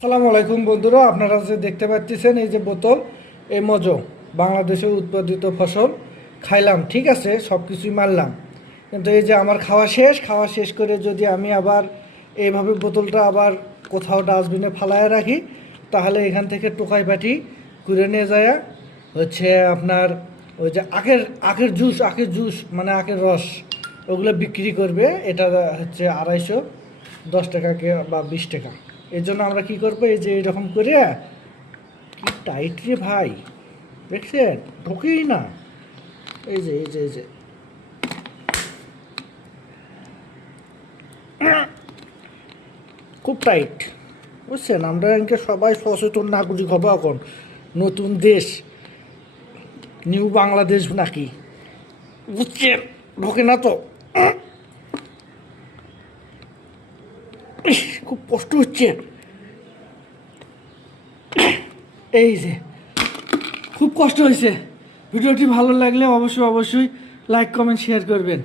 আসসালামু আলাইকুম বন্ধুরা, আপনারা যে দেখতে পাচ্ছেন এই যে বোতল, এই মজো বাংলাদেশে উৎপাদিত ফসল খাইলাম, ঠিক আছে, সব কিছুই মারলাম, কিন্তু এই যে আমার খাওয়া শেষ করে যদি আমি আবার এইভাবে বোতলটা আবার কোথাও ডাস্টবিনে ফালায় রাখি, তাহলে এখান থেকে টোকাই পাটি করে নিয়ে যায় হচ্ছে আপনার ওই যে আখের জুস মানে আখের রস, ওগুলো বিক্রি করবে। এটা হচ্ছে 250 টাকা বা 20 টাকা। এর জন্য আমরা কি করবো, এই যে এরকম করে, কি টাইট রে ভাই, দেখছেন, ঢোকেই না। এই যে খুব টাইট, বুঝছেন। আমরা এখানকে সবাই সচেতন নাগরিক হবো এখন। নতুন দেশ, নিউ বাংলাদেশ নাকি, বুঝছেন, ঢোকে না তো। খুব কষ্ট হচ্ছে, এই যে খুব কষ্ট হয়েছে। ভিডিওটি ভালো লাগলে অবশ্যই লাইক কমেন্ট শেয়ার করবেন।